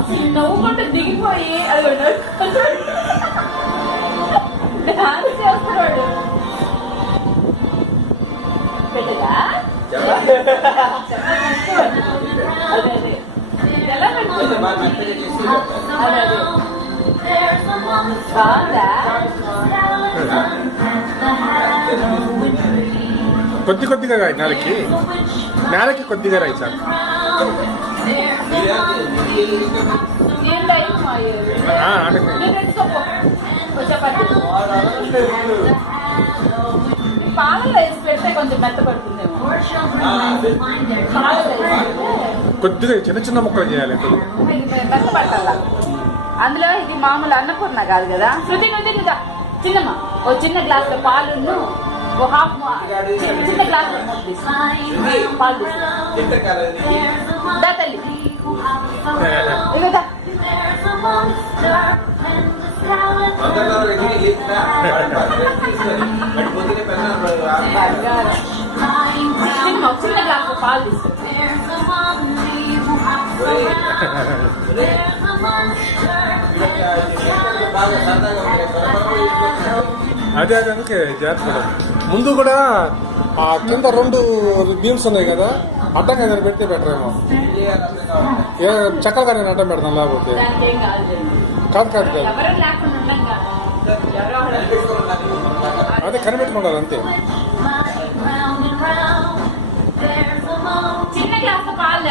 అసలు నవ్వుకుంటూ దిగిపోయి అది డాన్స్ చేస్తున్నాడు పెద్దగా అదే అదే ఎలా అదే అదే బాగుందా కొద్దిగా రాయి నేలకి కొద్దిగా రాయి సార్. పాలలో వేసి పెడితే కొంచెం మెత్తపడుతుందేమో. కొద్దిగా చిన్న ముక్కలు చేయాలి. మెత్తపట్టాల అందులో ఇది మామూలు అన్నపూర్ణ కాదు కదా. శృతి నువ్వు చిన్నమ్మ ఓ చిన్న గ్లాస్ లో పాలు ఓ హాఫ్ చిన్న గ్లాస్ లో పాలు దా తల్లి చిన్న గ్లాస్ లో పాలు తీసుకో. అదే అందుకే జాగ్రత్త. ముందు కూడా ఆ కింద 2 బీమ్స్ ఉన్నాయి కదా, అడ్డంగా దాన్ని పెడితే బెటర్ ఏమో. చక్కగా నేను అడ్డం పెడతాను లేకపోతే. కాదు అదే కనిపెట్టుకుంటారు అంతే. చిన్న గ్లాస్ పాలు